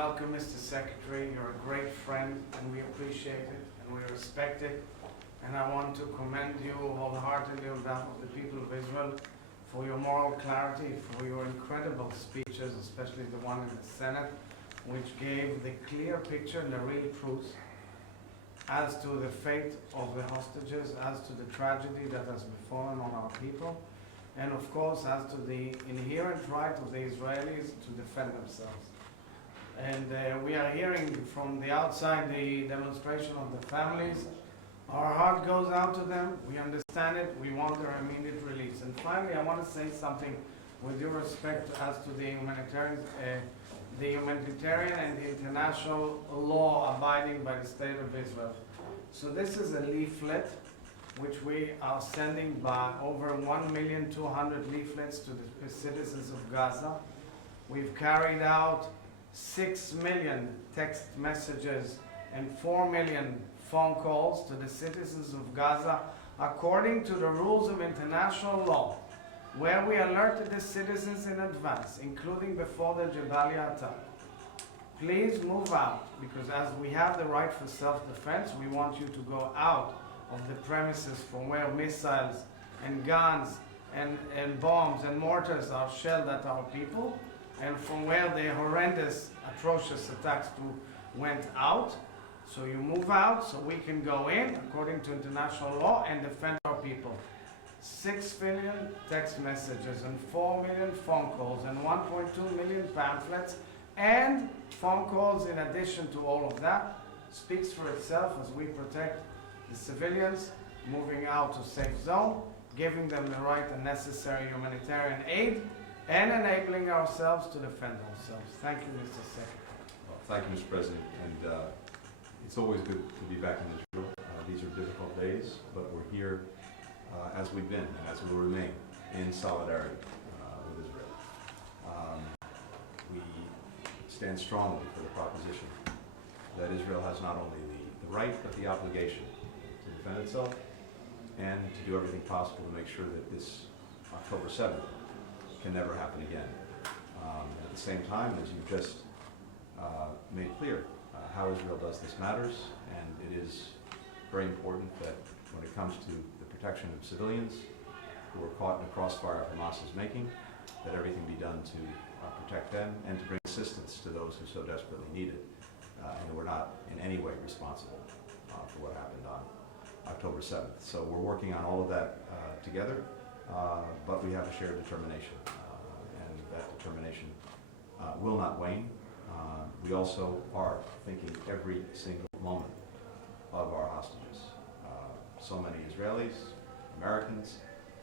welcome, Mr. Secretary. You're a great friend, and we appreciate it, and we respect it. And I want to commend you wholeheartedly on behalf of the people of Israel for your moral clarity, for your incredible speeches, especially the one in the Senate, which gave the clear picture and the real truth as to the fate of the hostages, as to the tragedy that has befallen on our people, and of course as to the inherent right of the Israelis to defend themselves. And we are hearing from the outside the demonstration of the families. Our heart goes out to them. We understand it. We want their immediate release. And finally, I want to say something with due respect as to the humanitarian and the international law abiding by the State of Israel. So this is a leaflet which we are sending by over 1,200,000 leaflets to the citizens of Gaza. We've carried out 6 million text messages and 4 million phone calls to the citizens of Gaza according to the rules of international law, where we alerted the citizens in advance, including before the Jabalia attack. Please move out, because as we have the right for self-defense, we want you to go out of the premises from where missiles and guns and bombs and mortars are shelled at our people, and from where the horrendous, atrocious attacks went out. So you move out so we can go in according to international law and defend our people. 6 million text messages and 4 million phone calls and 1.2 million pamphlets and phone calls in addition to all of that speaks for itself as we protect the civilians, moving out to safe zone, giving them the right and necessary humanitarian aid, and enabling ourselves to defend ourselves. Thank you, Mr. Secretary. Well, thank you, Mr. President. And it's always good to be back in Israel. These are difficult days, but we're here as we've been and as we will remain in solidarity with Israel. We stand strongly for the proposition that Israel has not only the right but the obligation to defend itself and to do everything possible to make sure that this October 7th can never happen again. At the same time, as you've just made clear, how Israel does this matters, and it is very important that when it comes to the protection of civilians who are caught in the crossfire Hamas is making, that everything be done to protect them and to bring assistance to those who so desperately need it, and we're not in any way responsible for what happened on October 7th. So we're working on all of that together, but we have a shared determination, and that determination will not wane. We also are thinking every single moment of our hostages. So many Israelis, Americans,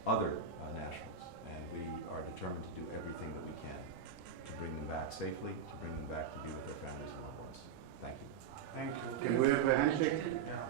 other nationals, and we are determined to do everything that we can to bring them back safely, to bring them back to be with their families and loved ones. Thank you. Thank you. Can we have a handshake? Yeah.